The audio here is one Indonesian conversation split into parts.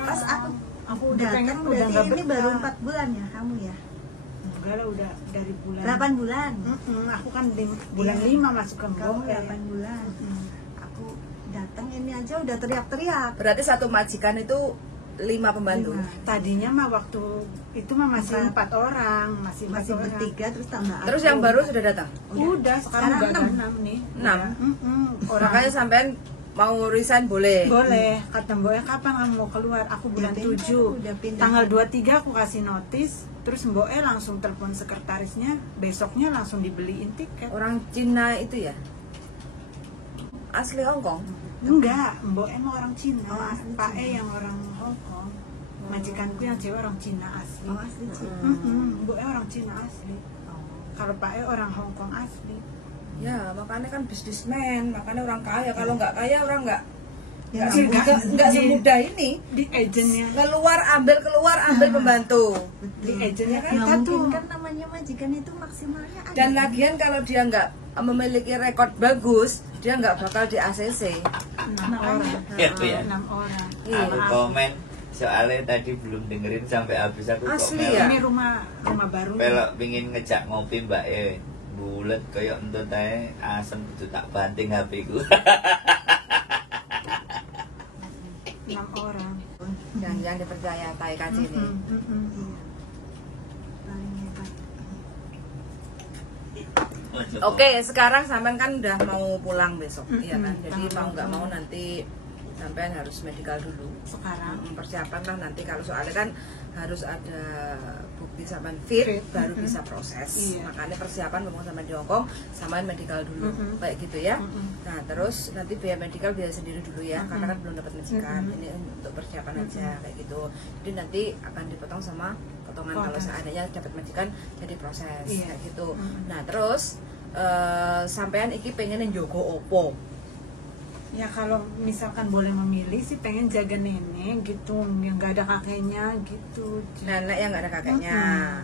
Pas aku datang udah berarti nggak ini betah. baru 4 bulan ya kamu ya? Enggak lah, udah dari bulan 8 bulan. Aku kan di bulan Iya. 5 masuk ke Kamu Mbok. 8 bulan. Aku datang ini aja udah teriak-teriak. Berarti satu majikan itu 5 pembantu. 5. Tadinya mah waktu itu mah masih 4 orang, masih Masih orang. bertiga terus tambah aku. Terus yang baru sudah datang? Udah, sekarang udah ada 6 nih. 6. Orang Makanya sampean mau resign boleh. boleh, kata Mboknya kapan kamu mau keluar? Aku bulan Ya, 7. udah pindah. Tanggal 23 aku kasih notis, terus Mboknya langsung telepon sekretarisnya, besoknya langsung dibeliin tiket. Orang Cina itu ya? Asli Hong Kong? Enggak, Mboknya mah orang Cina. Oh, asli Pak Cina. yang orang Hong Kong. Majikanku yang cewek orang Cina asli. Oh, asli Cina. Mboknya orang Cina asli. Kalau Pak orang Hong Kong asli. Ya, makanya kan bisnismen, makanya orang kaya. Kalau nggak kaya orang nggak Ya, nggak semudah ini. Di agennya, Keluar ambil pembantu. di agennya kan Ya, kita tuh. mungkin kan namanya majikan itu maksimalnya ada. Dan lagian kalau dia nggak memiliki rekod bagus, dia nggak bakal di ACC. 6 orang. Itu ya. 6 orang. Aku komen soalnya tadi belum dengerin sampai habis aku kok Asli melok. ya? Ini rumah baru. Pelok pingin ngejak ngopi Mbak bulet kayak entut ae asem itu tak banting HP ku. 6 orang. Yang dipercaya Tai Kaci ini. Paling hebat. Oke, sekarang sampean kan udah mau pulang besok, iya kan? Jadi Tanggal mau nggak mau 20. nanti sampean harus medical dulu. Sekarang. Persiapan lah nanti kalau soalnya kan harus ada bukti sampean fit, baru bisa proses. Iya. Makanya persiapan ngomong sama di Hongkong, samain medical dulu, kayak gitu ya. Nah terus nanti biaya medical biaya sendiri dulu ya, karena kan belum dapat majikan. Ini untuk persiapan aja kayak gitu. Jadi nanti akan dipotong sama potongan kalau seandainya dapat majikan jadi proses Iya. kayak gitu. Nah terus sampean iki pengen njogo opo? Ya kalau misalkan boleh memilih sih pengen jaga nenek gitu, yang nggak ada kakeknya gitu. Nenek yang nggak ada kakeknya.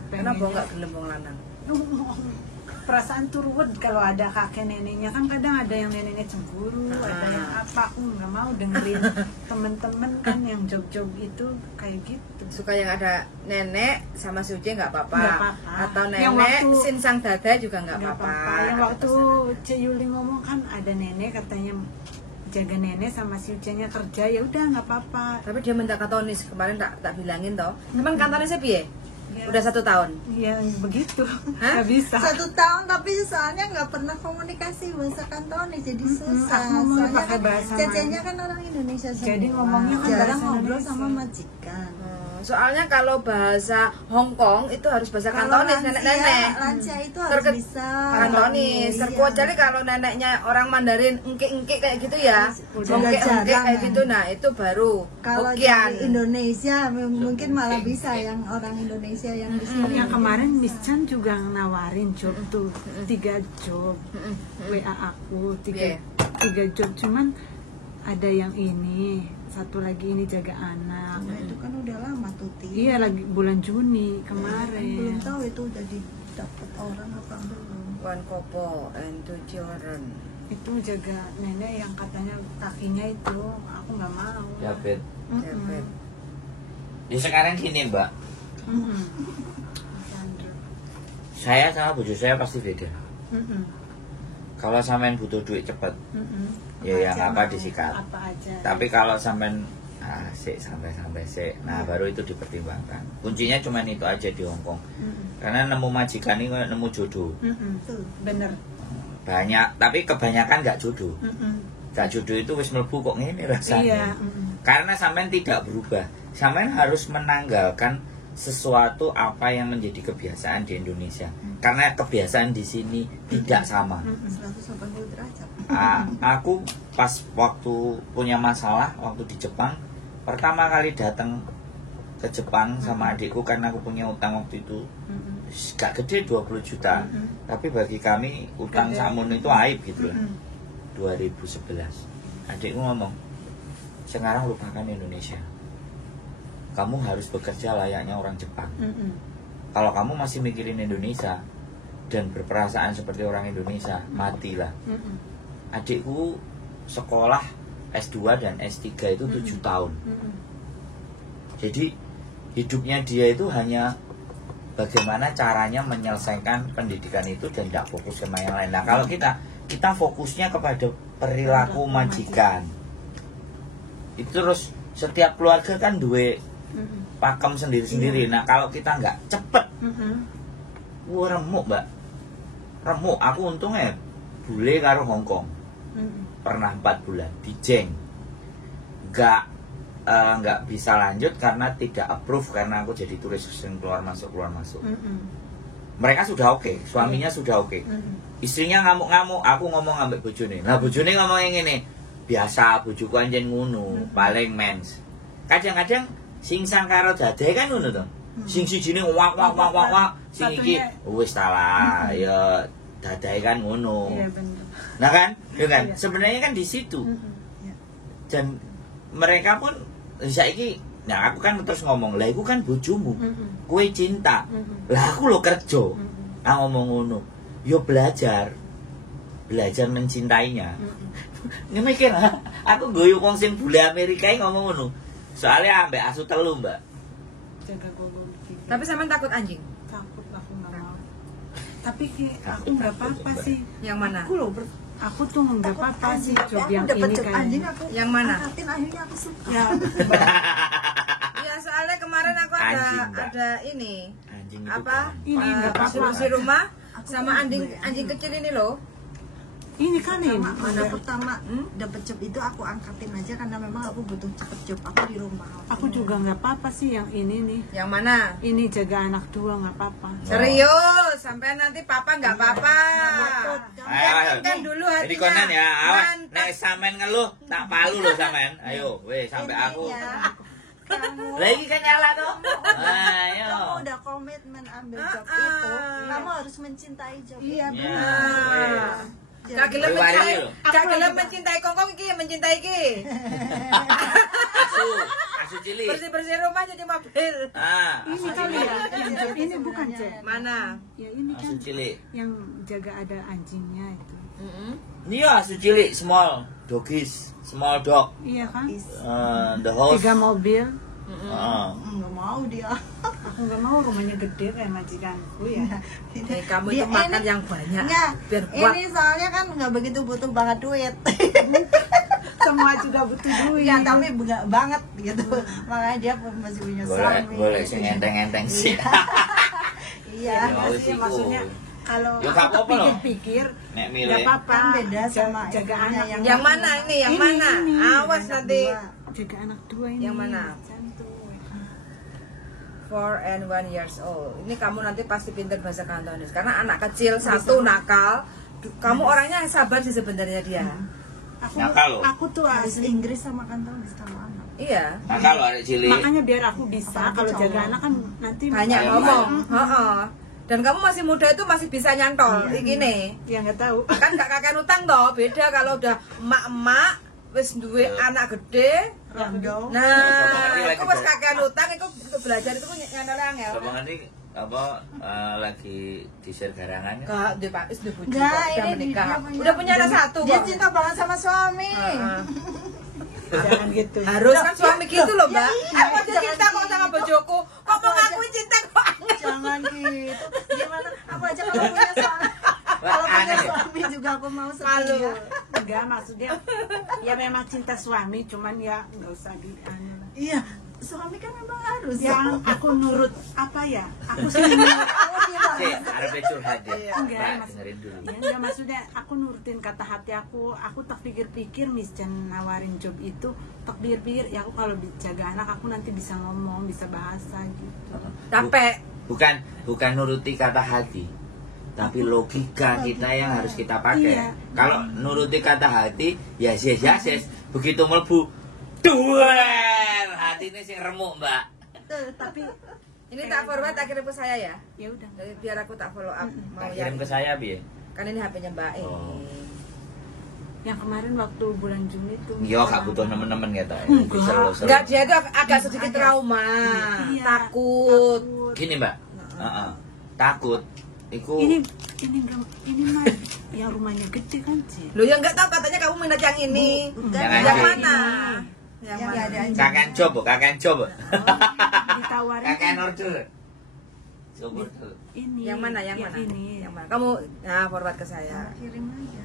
Pengen Kenapa ya. nggak gelem wong lanang? Perasaan turut kalau ada kakek neneknya kan kadang ada yang neneknya cemburu, ada yang apa. Aku nggak mau dengerin temen-temen kan yang job-job itu kayak gitu. Suka yang ada nenek sama si Uce nggak apa-apa. Nggak apa-apa. Atau Yang nenek waktu- sinsang dada juga nggak Nggak apa-apa. Yang waktu Terserah. Ce Yuli ngomong kan ada nenek katanya jaga nenek sama si Uce-nya kerja, ya udah nggak apa-apa. Tapi dia minta katonis kemarin tak bilangin toh. Emang kantonisnya piye? Ya, Udah 1 tahun. ya begitu. Hah? Nggak bisa. 1 tahun tapi soalnya nggak pernah komunikasi bahasa Kantonis jadi susah. aku mau Soalnya pakai kan bahasa cecenya kan orang Indonesia semua. Jadi ngomongnya kan jarang bahasa ngobrol Indonesia. sama majikan. Soalnya kalau bahasa Hong Kong itu harus bahasa Kalau kantonis lansia- nenek-nenek. lansia itu harus Terke- bisa Kantonis. Iya. Terkecuali kalau neneknya orang Mandarin engke-engke kayak gitu ya. Udah Engke-engke jarang, kayak kan? gitu. Nah, itu baru Kalau Hokkien. di Indonesia mungkin malah bisa yang orang Indonesia yang di sini. Yang kemarin Miss Chan juga nawarin job tuh 3 job WA aku Iya. 3 job, cuman ada yang ini, satu lagi ini jaga anak. Nah, itu kan udah lama tuh Ti. Iya, lagi bulan Juni Kan belum kemarin. tahu itu udah didapat orang apa belum. One couple and 2 children. Itu jaga nenek yang katanya kakinya itu, aku nggak mau. Jabet. Jabet. Ya sekarang gini Mbak, Sandra. saya sama bojo saya pasti beda. Mm-mm. Kalau sampean butuh duit cepet, Mm-mm. ya yang aja apa mau. disikat. Apa aja. Tapi kalau sampean sampai nah baru itu dipertimbangkan. Kuncinya cuma itu aja di Hong Kong. Karena nemu majikan ini kayak nemu jodoh. Tuh. Bener. Banyak, tapi kebanyakan nggak jodoh. Gak jodoh itu wis mlebu kok ngene rasanya. Iya. Karena sampean tidak berubah. Sampean harus menanggalkan sesuatu apa yang menjadi kebiasaan di Indonesia. Karena kebiasaan di sini tidak sama. 180 derajat. Aku pas waktu punya masalah waktu di Jepang, pertama kali datang ke Jepang sama adikku karena aku punya utang waktu itu gak gede 20 juta. Tapi bagi kami utang Gede. samun itu aib gitu lah. 2011 adikku ngomong, sekarang lupakan Indonesia, kamu harus bekerja layaknya orang Jepang. Kalau kamu masih mikirin Indonesia, dan berperasaan seperti orang Indonesia, matilah. Adikku sekolah S2 dan S3 itu 7 tahun. Jadi hidupnya dia itu hanya bagaimana caranya menyelesaikan pendidikan itu dan tidak fokus sama yang lain. Nah kalau kita fokusnya kepada perilaku majikan, itu terus setiap keluarga kan duwe pakem sendiri-sendiri. Nah kalau kita nggak cepet, remuk mbak, remuk. Aku untungnya bule karo Hongkong, pernah 4 bulan di Jeng, nggak bisa lanjut karena tidak approve, karena aku jadi turis sering keluar masuk. Mereka sudah oke, suaminya sudah oke, istrinya ngamuk-ngamuk, aku ngomong ambek bojone. Nah bojone ngomong yang ini, biasa bojoku anjen ngono, paling mens. Kadang-kadang sing sangkaro dadae kan ngono to. Sing sijine wak, sing iki wis salah, ya dadae kan ngono. Iya benar. Nah kan, ya kan? Sebenarnya kan di situ. Dan mereka pun saiki, nah aku kan terus ngomong, lah iku kan bojomu, kowe cinta, lah aku lo kerja, ngomong ngono, yo belajar mencintainya. Ini mikir, aku goyo wong sing bule Amerika ngomong ngono, soalnya ambek asu telu mbak. Jaga gogong. Tapi sampean takut anjing? Takut, aku nggak mau. Tapi aku nggak apa-apa sih. Yang mana? Aku tuh nggak apa-apa sih job yang dapat ini job kan. anjing aku Yang mana? angkatin, akhirnya aku suka. Ya, Ya soalnya kemarin aku Anjing, Mbak. ada ini Anjing itu apa? kan. Ini nggak apa-apa. Bersih rumah Aku sama mau anjing kecil ini loh. ini kan ini. Mana pertama dapat job itu aku angkatin aja karena memang aku butuh cepet job aku di rumah. Aku juga nggak apa-apa sih yang ini nih. Yang mana? Ini jaga anak 2 nggak apa-apa. Serius, sampai nanti papa nggak apa-apa. Ayo, Kan dulu hatinya. jadi konan ya, awas. Mantap. Nek sampean ngeluh, tak palu loh sampean. Ayo, weh sampai aku. Kamu Lagi kan nyala tuh. Ayo. kamu udah komitmen ambil job itu, kamu harus mencintai job Iya, itu. Nah. Gak gelem Wih, mencintai, wari lho. gak gelem mencintai kongkong iki yang mencintai iki. Asu cilik. Bersih-bersih rumah jadi mobil. Ini kan ya, yang job ini bukan Cek. Mana? Ya ini kan Asu cilik. yang jaga ada anjingnya itu. Ini ya asu cilik, small doggies, small dog. Iya kan? The house. 3 mobil. Nggak mau dia. Aku nggak mau rumahnya gede kayak majikanku ya. Kamu itu Dia makan ini- yang banyak Enggak, biar kuat. ini soalnya kan nggak begitu butuh banget duit. Semua juga butuh duit. Ya tapi enggak banget gitu. Makanya dia masih punya suami. Boleh sing enteng-enteng sih. Iya. Ya, wis iku. Maksudnya kalau Ya, nggak aku apa-apa loh. pikir-pikir Nek nggak milih. apa-apa. Kan beda sama jaga ibunya anak. Yang mana ini? Yang Ini, mana? ini. Awas Anak nanti. dua. Jaga anak 2 ini. Yang mana? Santuy. 4 and 1 years old. Ini kamu nanti pasti pintar bahasa Kantonis karena anak kecil satu nakal. Kamu orangnya yang sabar sih sebenarnya dia. Nakal loh. Aku tuh Bahasa asli. Inggris sama Kantonis kalau anak. Iya. Nah kalau ada cilik. Makanya biar aku bisa kalau Apalagi jaga cowok. anak kan nanti Banyak Ayo, ngomong. Heeh. Dan kamu masih muda itu masih bisa nyantol. Gini. Ya nggak tahu. Kan gak kakek utang toh, beda kalau udah emak-emak wis duwe anak gede. Rondo. Nah, itu wis kakek utang itu belajar itu nyantol angel. Sama ini apa lagi di garangan kan? Enggak, dia Pak, wis duwe bojo Enggak, kok, udah ini menikah. dia Udah punya anak satu Dia kok. cinta banget sama suami. Heeh. Jangan gitu. Harus kan suami gitu loh, Mbak. iya, Aku aja cinta kok sama bojoku. Kok mengakui cinta kok? Jangan gitu. Gimana? Aku aja kalau punya suami. Kalau punya Aneh ya? suami juga aku mau Malu. setia. Enggak, maksudnya ya memang cinta suami, cuman ya nggak usah di anu lah. Iya, suami kan memang harus. Yang aku nurut apa ya? Aku sih nurut. Cek, ada curhat ya. Enggak, Mbak, Mas. dengerin dulu. Ya, enggak, maksudnya aku nurutin kata hati aku tak pikir-pikir Jan nawarin job itu, tak pikir-pikir ya aku kalau jaga anak aku nanti bisa ngomong, bisa bahasa gitu. Capek. Bukan nuruti kata hati, tapi logika kita yang harus kita pakai. Iya. Kalau nuruti kata hati, ya yes. Begitu mlebu, duel, hatinya sing remuk, Mbak. Tapi Ini tak forward tak kirim ke saya ya. ya udah. Jadi biar aku tak follow up. Mau Tak yang kirim ke saya, Bi. kan ini HP-nya Mbak E. Oh. Yang kemarin waktu bulan Juni tuh. Yo, gak butuh temen-temen gitu. Enggak. Enggak, dia itu agak sedikit trauma, Iya. takut. Takut. Gini, Mbak. Takut. Iku ini mah yang rumahnya gede kan sih. Lo yang nggak tahu katanya kamu minat yang ini. Jangan Yang sih. mana? Yang ada aja. kakek coba, kakek coba. Ditawarin Kakek kan order. Coba dulu. ini. Yang mana? Yang mana? Ini. Yang mana? Kamu forward ke saya. Kirim aja.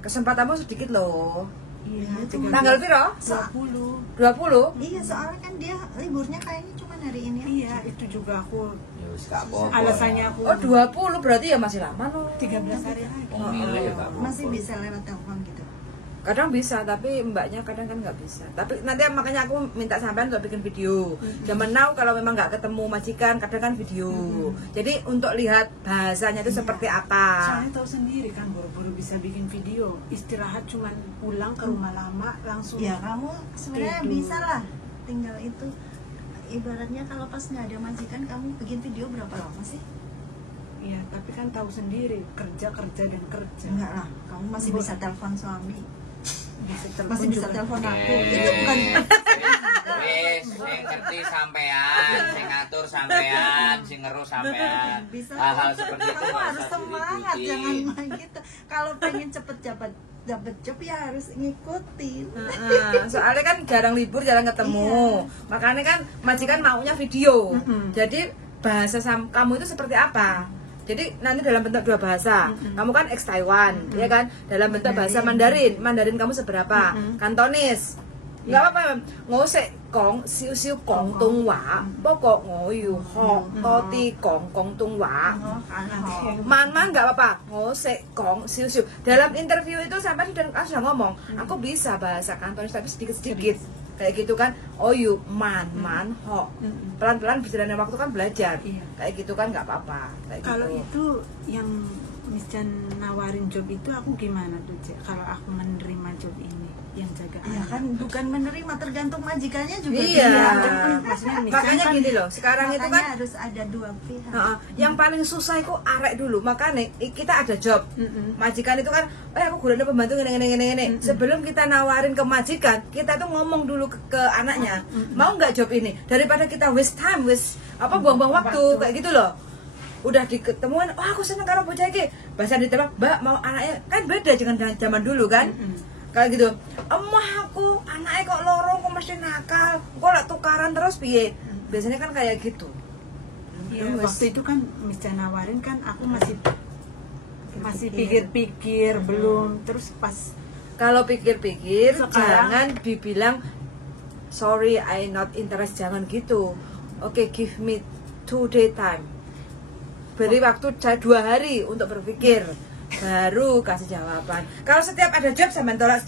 Kesempatanmu sedikit loh. Iya, Cuma Tanggal piro? 20. 20? Iya, soalnya kan dia liburnya kayaknya cuma hari ini aja. Iya, itu juga aku Ya wis gak apa-apa. alasannya aku Oh 20 berarti ya masih lama loh. 13 hari lagi. Oh, milih ya gak apa-apa. Masih bisa lewat telepon gitu. Kadang bisa, tapi mbaknya kadang kan nggak bisa. Tapi nanti makanya aku minta sampean untuk bikin video. Zaman now kalau memang nggak ketemu majikan, kadang kan video. Jadi untuk lihat bahasanya itu seperti apa. Soalnya tahu sendiri kan buru-buru bisa bikin video. Istirahat cuman pulang ke rumah lama langsung. Ya kamu sebenarnya Tidur. bisa lah. Tinggal itu ibaratnya kalau pas nggak ada majikan kamu bikin video berapa lama sih? Iya, tapi kan tahu sendiri kerja dan kerja. Enggak lah, kamu masih bisa telepon suami. Masih bisa juga. telepon aku. Eh. Itu bukan Wis, sing ngerti sampean, sing ngatur sampean, sing ngeru sampean. bisa. Hal-hal seperti itu Kamu nggak harus usah semangat, diributin. jangan main gitu. Kalau pengen cepet dapat job ya harus ngikutin. Soalnya kan jarang libur, jarang ketemu. Makanya kan majikan maunya video. Jadi bahasa kamu itu seperti apa? Jadi nanti dalam bentuk dua bahasa. Kamu kan ex Taiwan, ya kan? Dalam bentuk bahasa Mandarin. Mandarin kamu seberapa? Kantonis. Enggak apa-apa. Ngosek kong siu siu kong tung wa. Pokok ngoyu ho toti kong tung wa. Man enggak apa-apa. Ngosek kong siu siu. Dalam interview itu sampai sudah ngomong, aku bisa bahasa Kantonis tapi sedikit-sedikit. Kayak gitu kan. Oh you man ho. Pelan-pelan berjalannya waktu kan belajar. Iya. Kayak gitu kan nggak apa-apa. Kayak Kalau gitu. itu yang Miss nawarin job itu aku gimana tuh, Cek? Kalau aku menerima job ini yang jaga Ya anak. kan bukan menerima, tergantung majikannya juga. Iya. Maksudnya Miss Makanya kan gini loh, sekarang itu Makanya kan harus ada dua pihak. yang paling susah itu arek dulu. Makanya kita ada job. Majikan itu kan, aku gulanya pembantu gini. Sebelum kita nawarin ke majikan, kita tuh ngomong dulu ke anaknya, mau nggak job ini? Daripada kita waste time, buang-buang waktu kayak gitu loh. Udah diketemuan, aku seneng kalau bocah iki. Bahasa ditembak, Mbak mau anaknya kan beda dengan zaman dulu kan. Kayak gitu. Emah aku anaknya kok lorong, kok mesti nakal. Kok lah tukaran terus piye? Biasanya kan kayak gitu. Iya, Terus. waktu itu kan Miss nawarin kan aku masih Pikir-pikir. pikir-pikir belum, terus pas Kalau pikir-pikir Sekarang- jangan dibilang sorry I not interest, jangan gitu. Oke, give me 2 day time. Beri waktu saya 2 hari untuk berpikir, baru kasih jawaban. Kalau setiap ada job sampean tolak,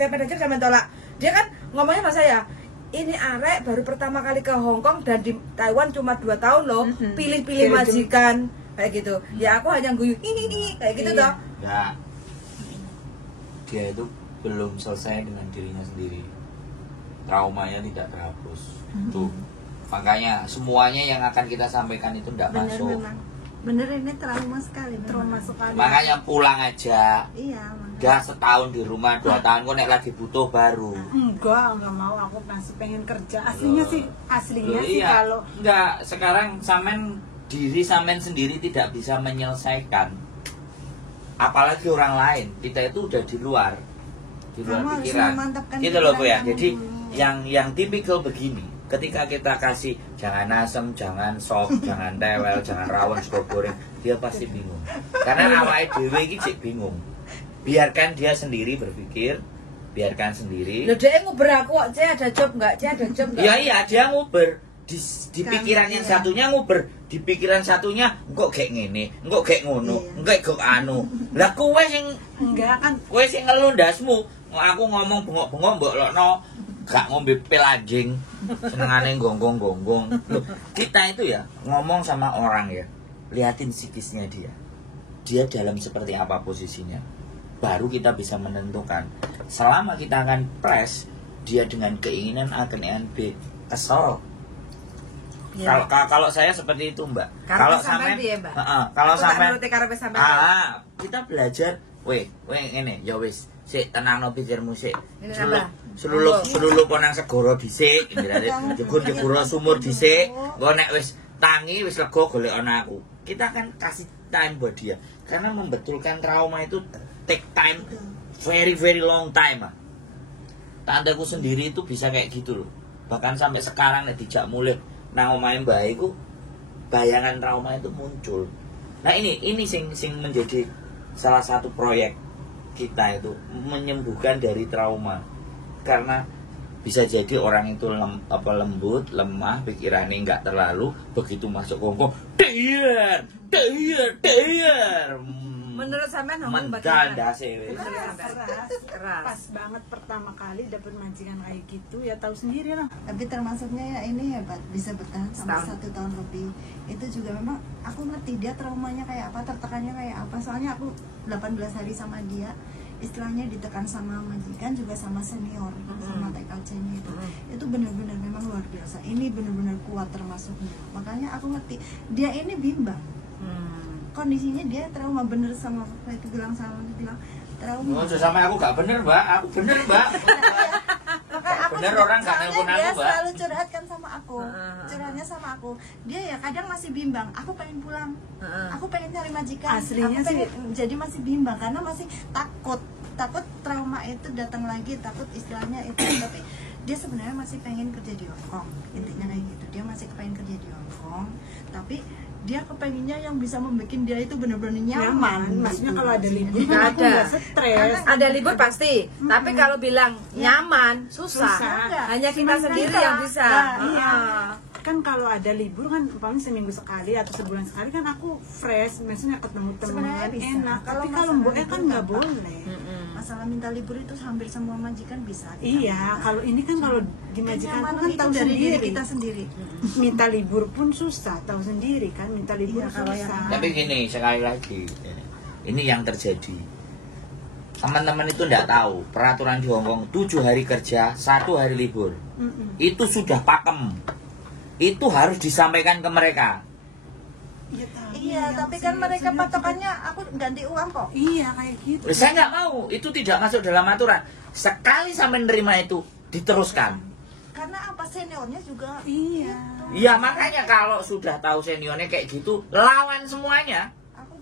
dia kan ngomongnya sama saya, ini arek baru pertama kali ke Hong Kong dan di Taiwan cuma 2 tahun loh, pilih-pilih majikan kayak gitu. Ya aku hanya guyu ini kayak gitu toh. Enggak. Dia itu belum selesai dengan dirinya sendiri. Traumanya tidak terhapus. Tuh. Makanya semuanya yang akan kita sampaikan itu tidak Bener masuk. memang. Bener ini trauma sekali. trauma memang. sekali. Makanya pulang aja. Iya, makanya. Udah setahun di rumah, 2 tahun kok nek lagi butuh baru. Enggak mau, aku masih pengen kerja. Aslinya sih Loh, sih iya. kalau Enggak, sekarang sampean diri sampean sendiri tidak bisa menyelesaikan. Apalagi orang lain. Kita itu udah di luar Kamu harus pikiran. memantapkan Gitu loh Bu ya. pikiran kamu Jadi dulu. yang tipikal begini. Ketika kita kasih jangan asem, jangan sop, jangan tewel, jangan rawon, sego goreng, dia pasti bingung. Karena awake dhewe iki cek bingung. Biarkan dia sendiri berpikir, biarkan sendiri. Loh dia nguber aku kok, Cek ada job enggak? Ya iya, dia nguber di Kan, pikiran yang iya. satunya nguber, di pikiran satunya engkok kayak ngene, engkok kayak ngono, Iya. engkok anu. Lah kowe sing ngeluh ndasmu, aku ngomong bengok-bengok mbok lokno gak ngombe pil anjing. Senengane gonggong-gonggong. Loh, kita itu ya ngomong sama orang ya, liatin psikisnya dia. Dia dalam seperti apa posisinya. Baru kita bisa menentukan. Selama kita akan press dia dengan keinginan A ke B, kesel. Ya. Kalau saya seperti itu, Mbak. Karepe Kalau sampean sampean piye, Mbak? kalau Aku tak sampean nuruti karepe sampean. kita belajar, weh ngene, ya wis, sik tenangno pikirmu sik. Ini apa? Selulup nang segara dhisik, jebur-jebur sumur dhisik. Engko nek wis tangi wis lega golek ana aku. Kita kan kasih time buat dia. Karena membetulkan trauma itu take time, very very long time. Tanteku sendiri itu bisa kayak gitu loh. Bahkan sampai sekarang nek dijak mulih nang omahe mbah iku bayangan trauma itu muncul. Nah ini sing menjadi salah satu proyek kita itu menyembuhkan dari trauma. Karena bisa jadi orang itu lembut, lemah, pikirannya nggak terlalu, begitu masuk kongkong, der. Menurut sampean ngomong mendan bagaimana? dase. Keras. Pas banget pertama kali dapat majikan kayak gitu, ya tahu sendiri lah. Tapi termasuknya ya ini hebat, bisa bertahan sampai Setahun. 1 tahun lebih. Itu juga memang aku ngerti dia traumanya kayak apa, tertekannya kayak apa. Soalnya aku 18 hari sama dia, istilahnya ditekan sama majikan juga sama senior, sama TKC-nya itu benar-benar memang luar biasa. Ini benar-benar kuat termasuknya. Makanya aku ngerti dia ini bimbang. Kondisinya dia trauma bener sama kayak bilang trauma. Oh, sama aku gak bener, Mbak. Aku bener, Mbak. Makanya aku Bener juga- orang gak soalnya nelpon dia aku, Mbak. selalu curhat kan sama aku. Curhatnya sama aku. Dia ya kadang masih bimbang. Aku pengen pulang. Aku pengen cari majikan. Aslinya aku pengen, jadi masih bimbang karena masih takut trauma itu datang lagi, takut istilahnya itu. Tapi dia sebenarnya masih pengen kerja di Hong Kong. Intinya kayak gitu. Dia masih pengen kerja di Hong Kong, tapi dia kepenginnya yang bisa membuat dia itu benar-benar nyaman. Maksudnya gitu. kalau ada libur Nggak kan aku ada. nggak stres. Ada libur pasti, tapi kalau bilang nyaman susah. Susah. Hanya kita sendiri yang bisa. Iya. Kan kalau ada libur kan paling seminggu sekali atau sebulan sekali kan aku fresh, maksudnya ketemu teman Sebenarnya bisa. enak. Kalau Tapi kalau masalah mboknya libur kan nggak gampang. boleh. Masalah minta libur itu hampir semua majikan bisa. Iya, kalau ini kan kalau di majikan Kenyamanan kan itu tahu dari diri sendiri. kita sendiri. Minta libur pun susah, tahu sendiri kan minta libur Iya, kalau yang- susah. Tapi gini, sekali lagi, ini yang terjadi. Teman-teman itu tidak tahu peraturan di Hongkong 7 hari kerja, 1 hari libur. Itu sudah pakem. Itu harus disampaikan ke mereka. Iya, tahu. Iya, Yang tapi kan senior- mereka senior patokannya aku ganti uang kok. Iya kayak gitu. Saya nggak mau, itu tidak masuk dalam aturan. Sekali sampai nerima itu, diteruskan. Karena apa seniornya juga. Iya. Ya makanya kalau sudah tahu seniornya kayak gitu, lawan semuanya. Aku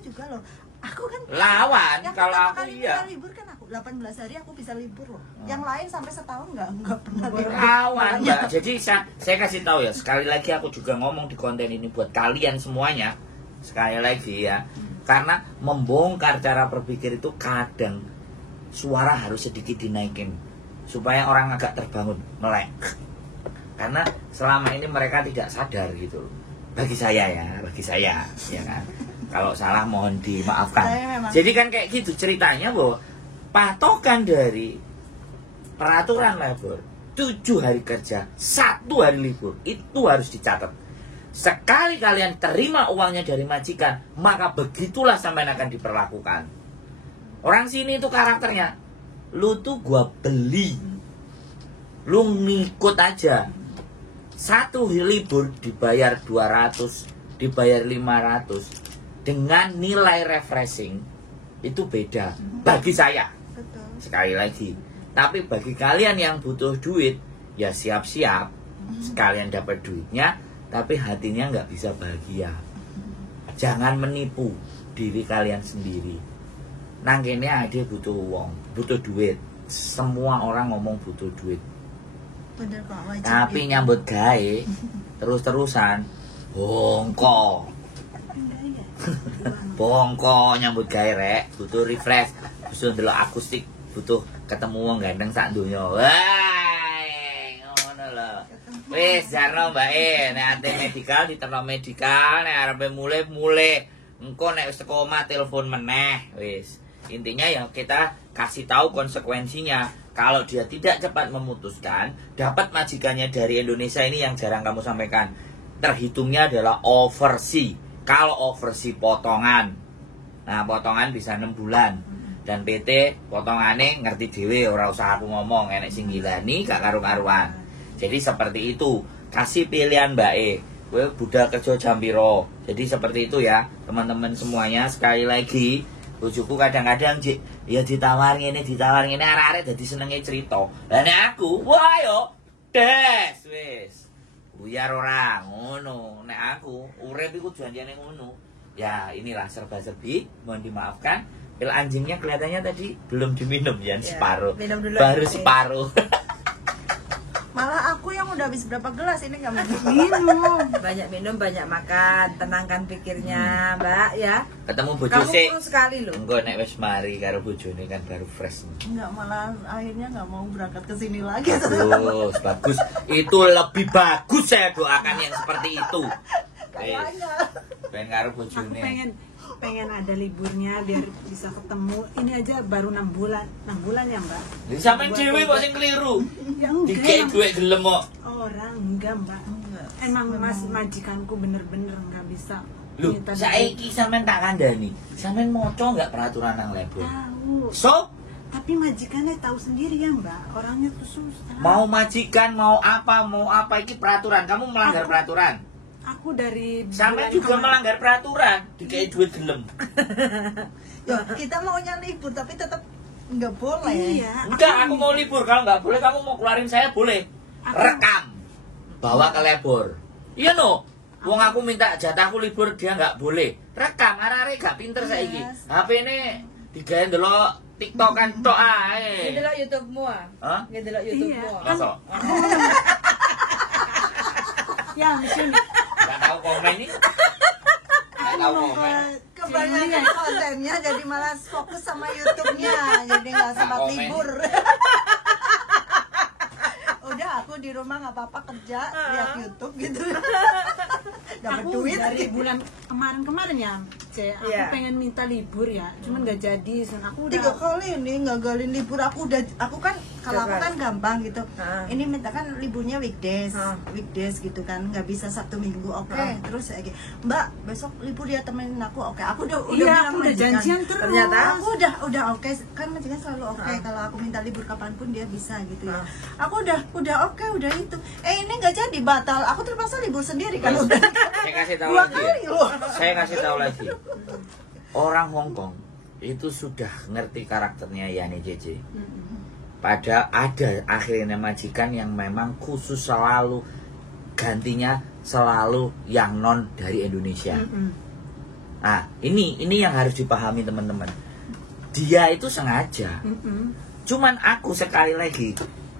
juga loh. Aku kan Lawan, yang kalau pertama aku kali iya. minta libur kan aku 18 hari aku bisa libur loh. Yang lain sampai setahun nggak pernah libur. Lawan, Mbak. Jadi saya kasih tahu ya, sekali lagi aku juga ngomong di konten ini buat kalian semuanya. Sekali lagi ya. Karena membongkar cara berpikir itu kadang suara harus sedikit dinaikin supaya orang agak terbangun, melek. Karena selama ini mereka tidak sadar gitu loh. Bagi saya ya kan. Kalau salah mohon dimaafkan. Saya memang- Jadi kan kayak gitu ceritanya bahwa patokan dari peraturan labor 7 hari kerja, 1 hari libur, itu harus dicatat. Sekali kalian terima uangnya dari majikan, maka begitulah sampean akan diperlakukan. Orang sini itu karakternya, lu tuh gua beli, lu ngikut aja. 1 libur dibayar 200, dibayar 500 dengan nilai refreshing itu beda bagi saya. Betul. Sekali lagi, tapi bagi kalian yang butuh duit, ya siap-siap sekalian dapat duitnya, tapi hatinya nggak bisa bahagia. Jangan menipu diri kalian sendiri. Nangkene ade butuh uang, butuh duit. Semua orang ngomong butuh duit. Bener kok wajib. Tapi gitu. nyambut gawe terus-terusan bongko. Bongko nyambut gawe rek, butuh refresh, butuh ndelok akustik, butuh ketemu wong gandeng sak donya. Wah, ngono lho. Wis jarno Mbak nek ate medical diterno medical, nek arepe mulai. Engko nek wis teko omah telepon meneh, wis. Intinya ya kita kasih tahu konsekuensinya. Kalau dia tidak cepat memutuskan, dapat majikannya dari Indonesia ini yang jarang kamu sampaikan. Terhitungnya adalah overseas. Kalau overseas potongan. Nah, potongan bisa 6 bulan. Dan PT potongannya ngerti dhewe, ora usah aku ngomong, enek sing ngilani gak karu-karuan. Jadi seperti itu. Kasih pilihan Mbak E. Kowe budal kerja jam piro. Jadi seperti itu ya, teman-teman semuanya. Sekali lagi, bojoku kadang-kadang ya ditawar ngene arek-arek dadi senenge cerita. Lah nek aku, wah yo des wis. Buyar ora ngono. Nek aku urip iku janjane ngono. Ya inilah serba-serbi, mohon dimaafkan. Pil anjingnya kelihatannya tadi belum diminum ya, separuh. Minum dulu. Baru separuh. Malah aku yang udah habis berapa gelas ini nggak minum. Minum. Banyak minum, banyak makan, tenangkan pikirnya, Mbak ya. Ketemu bojo Kamu sik. kurus sekali loh. Engko nek wis mari karo bojone kan baru fresh. Nggak, malah akhirnya nggak mau berangkat ke sini lagi. Bagus, bagus. Itu lebih bagus, saya doakan yang seperti itu. Kayaknya. Ben karo Aku bojone. pengen ada liburnya biar bisa ketemu. Ini aja baru 6 bulan. 6 bulan ya, Mbak? Jadi sampean dhewe kok sing keliru. Ya enggak. Dikei duit gelem kok. Orang enggak, Mbak. Emang mas majikanku bener-bener nggak bisa. Lho, minta saiki sampean tak kandhani. Sampean maca enggak peraturan nang label? tahu. So, Tapi majikannya tahu sendiri ya, Mbak. Orangnya tuh susah. mau majikan, mau apa iki peraturan. Kamu melanggar peraturan. Aku dari Sampean bulan juga kemarin- melanggar peraturan. Dikei duit gelem. Ya, kita maunya libur tapi tetap nggak boleh. Iya. Enggak, aku mau libur. Kalau nggak boleh, kamu mau keluarin saya boleh. Rekam, bawa ke labor. Iya no. Wong aku minta jatahku libur, dia nggak boleh. Rekam, arek-arek gak pinter saiki. Yes. HP ini digawe ndelok TikTok kan tok ae. Ngedelok YouTube-mu ah. Hah? Ngedelok YouTube-mu. Iya. Masa? Ya, mungkin Gak tahu komen ini. Gak tahu komen. Kebanyakan kontennya jadi malas fokus sama YouTube-nya, jadi nggak sempat komen. libur. Udah, aku di rumah nggak apa-apa kerja, lihat YouTube gitu. Dapat aku duit. dari bulan kemarin ya, C. Aku Iya. pengen minta libur ya, cuman nggak jadi. Dan aku udah 3 kali ini ngagalin libur. Aku kan kalau aku kan gampang gitu. Ah. Ini minta kan liburnya weekdays, Ah. weekdays gitu kan, nggak bisa Sabtu Minggu. Oke, Ah. terus lagi, Mbak besok libur ya temenin aku. Oke, aku udah iya, bilang aku udah majikan. janjian terus. Ternyata? Aku udah oke, kan majikan selalu oke. Kalau aku minta libur kapanpun dia bisa gitu ya. Aku udah oke, udah itu. Ini nggak jadi, batal. Aku terpaksa libur sendiri kan udah. Saya kasih tahu 2 lagi. kali Ya. loh. Saya kasih tahu lagi. Orang Hong Kong itu sudah ngerti karakternya Yani JJ. Pada ada akhirnya majikan yang memang khusus selalu gantinya selalu yang non dari Indonesia. Nah, ini yang harus dipahami teman-teman. Dia itu sengaja. Cuman aku sekali lagi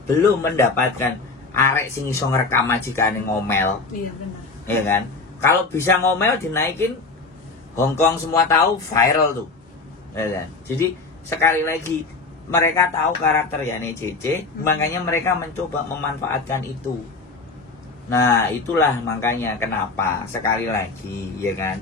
belum mendapatkan arek sing iso ngrekam majikane ngomel, Iya benar. ya kan? Kalau bisa ngomel dinaikin Hong Kong semua tahu viral tuh. Ya kan? Jadi sekali lagi mereka tahu karakter Yani JJ, makanya mereka mencoba memanfaatkan itu. Nah, itulah makanya kenapa sekali lagi ya kan.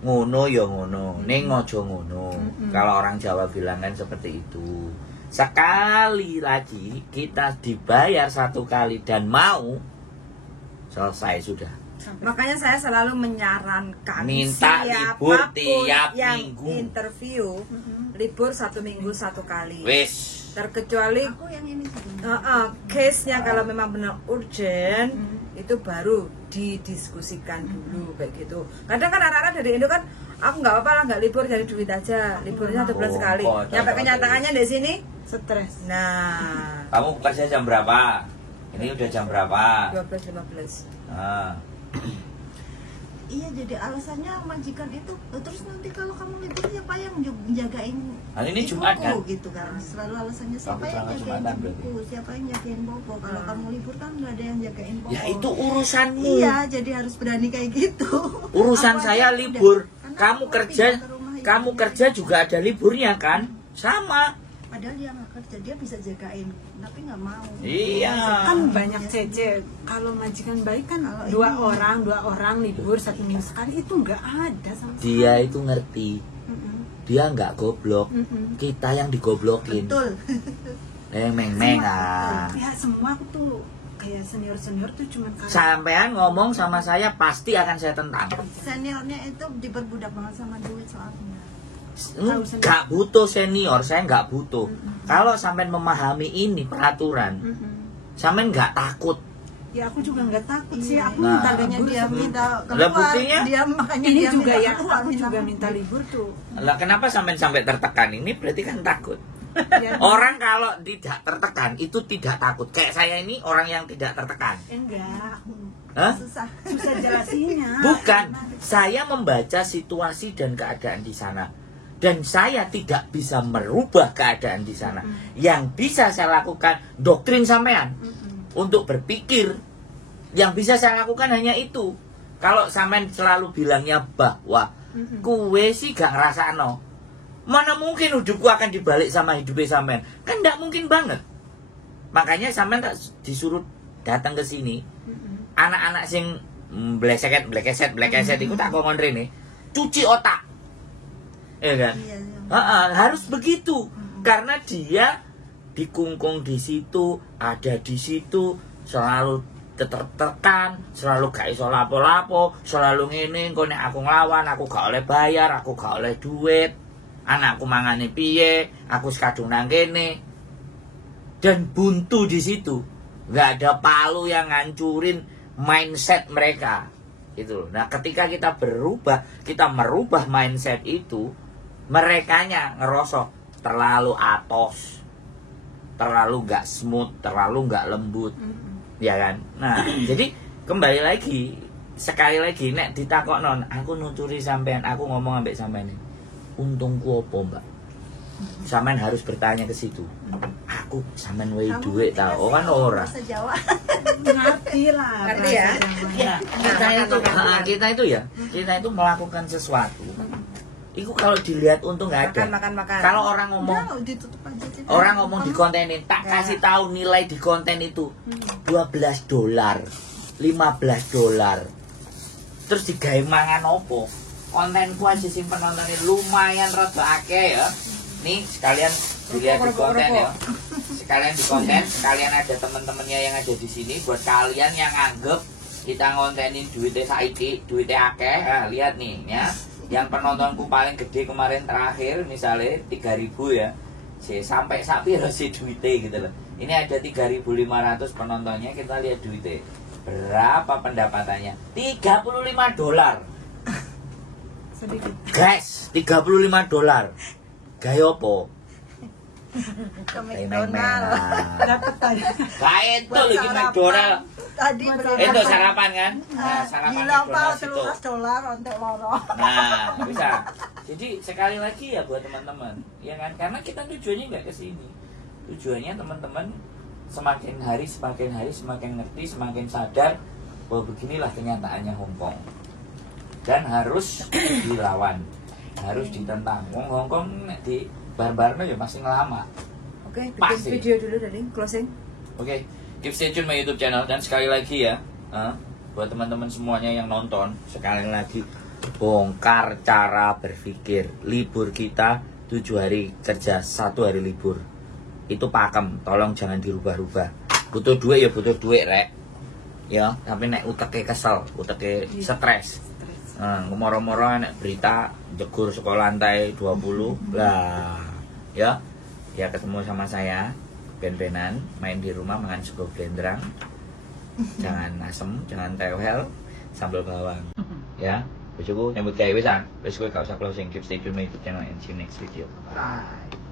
Ngono ya ngono, ning ojo ngono. Kalau orang Jawa bilang kan seperti itu. Sekali lagi kita dibayar 1 kali dan mau selesai sudah. Makanya saya selalu menyarankan Minta libur siapapun tiap yang minggu. interview libur 1 minggu 1 kali. Wis. Terkecuali Aku yang ini sih. case-nya kalau memang benar urgent itu baru didiskusikan dulu kayak gitu. Kadang kan anak-anak dari Indo kan aku nggak apa-apa lah nggak libur jadi duit aja liburnya 1 bulan Oh, sekali. kok, Nyampe contoh kenyataannya di sini. Stres. Nah, Kamu kerja jam berapa? Ini udah jam berapa? 12-15. Nah, Iya, jadi alasannya majikan itu terus nanti kalau kamu libur siapa yang jagain Hari ini ibuku, Jumat kan? gitu kan. Selalu alasannya siapa Kamu yang jangan jagain Jumatan berarti. ibuku, siapa yang jagain Bobo. Kalau kamu libur kan nggak ada yang jagain Bobo. ya itu urusanmu. Iya, jadi harus berani kayak gitu. Urusan Aku saya aja libur. udah. Karena Kamu aku kerja, pindah ke rumah kamu ibunya. kerja juga ada liburnya kan? Sama. Padahal dia nggak kerja, dia bisa jagain, tapi nggak mau. Iya. Kan banyak cece. Kalau majikan baik kan Kalau dua ini- orang libur 1 minggu sekali itu nggak ada sama sekali. Dia itu ngerti. Dia nggak goblok. Kita yang digoblokin. Betul. Meng ah. Ya semua aku tuh kayak senior tuh cuman karena Sampean ngomong sama saya pasti akan saya tentang. Seniornya itu diperbudak banget sama duit soalnya. Nggak butuh senior, saya nggak butuh. Kalau sampean memahami ini peraturan, sampean nggak takut. ya aku juga nggak takut sih. Iya. Aku Nah. minta Makanya libur dia sebelum- minta Lah, keluar, buktinya? dia makanya ini dia juga minta ya keluar, aku juga minta libur tuh. Lah kenapa sampean sampai tertekan ini berarti kan takut. Ya, Orang kalau tidak tertekan itu tidak takut. Kayak saya ini orang yang tidak tertekan. enggak. Hah? Susah. Susah jelasinnya. Bukan, saya membaca situasi dan keadaan di sana. Dan saya tidak bisa merubah keadaan di sana. Yang bisa saya lakukan doktrin sampean untuk berpikir. Yang bisa saya lakukan hanya itu. Kalau sampean selalu bilangnya bahwa kue sih gak ngerasano, mana mungkin hidupku akan dibalik sama hidupnya sampean? Kan gak mungkin banget. Makanya sampean tak disuruh datang ke sini. Anak-anak sing blekeset itu tak kongkon rene, cuci otak. Ya kan? Iya, iya. Harus begitu. Karena dia dikungkung di situ, ada di situ, selalu tertekan, selalu gak iso lapo-lapo, selalu ngene, engko nek aku nglawan, aku gak oleh bayar, aku gak oleh duit, anakku mangane piye, aku sekadung nang kene. Dan buntu di situ. Gak ada palu yang ngancurin mindset mereka. Itu. Nah, ketika kita merubah mindset itu, merekanya ngerosok terlalu atos, terlalu gak smooth, terlalu gak lembut. Ya kan? Nah, jadi kembali lagi, sekali lagi nek ditakoknon, aku nuturi sampean, aku ngomong ambek sampean ini. Untungku apa, Mbak? Sampean harus bertanya ke situ. Aku sampean wae duit ta, oh kan ora. Bahasa Jawa. Ngerti lah. Ngerti ya? Ya, kita itu melakukan sesuatu. Itu kalau dilihat untung nggak ada. Makan. Kalau orang ngomong, Udah, ditutup aja. Cik. orang ngomong di kontenin, tak kasih tahu nilai di konten itu $12, $15. Terus digawe mangan opo? Kontenku aja sing penontonnya lumayan rada akeh ya. Nih sekalian dilihat di konten ya. Sekalian di konten, sekalian ada teman-temannya yang ada di sini buat kalian yang anggap kita ngontenin duitnya saiki, duitnya akeh. Nah, lihat nih ya. Yang penontonku paling gede kemarin terakhir misalnya 3.000 ya. Sampai sapi harus duitnya gitu loh. Ini ada 3.500 penontonnya, kita lihat duitnya. Berapa pendapatannya? $35. Sedikit. Guys, $35. Gaya apa? Ke McDonald. Dapat tadi. Kayak itu lagi McDonald. Tadi Itu sarapan kan? Nah, sarapan gila Pak, McDonald itu. $13 untuk loro. Nah, bisa. Jadi sekali lagi ya buat teman-teman, ya kan? Karena kita tujuannya nggak ke sini. Tujuannya teman-teman semakin hari semakin ngerti, semakin sadar bahwa beginilah kenyataannya Hong Kong. Dan harus dilawan, harus ditentang. Hong Kong di barbarnya ya masih ngelama. Oke, bikin Pasti. video dulu dari closing. Oke, keep stay tune my YouTube channel. Dan sekali lagi ya, buat teman-teman semuanya yang nonton, sekali lagi bongkar cara berpikir. Libur kita 7 hari kerja, 1 hari libur. Itu pakem, tolong jangan dirubah-rubah. Butuh duit ya butuh duit rek. Ya, tapi nek uteke kesel, uteke stres. Moro-moro nek berita jegur sekolah lantai 20 lah. Ya ketemu sama saya ben-benan main di rumah makan sego blendrang. Jangan asem, jangan tewel, sambal bawang. Ya, bojoku nyambut gawe wisan. Wis kowe gak usah closing, keep stay tune my YouTube channel and see you next video. Bye.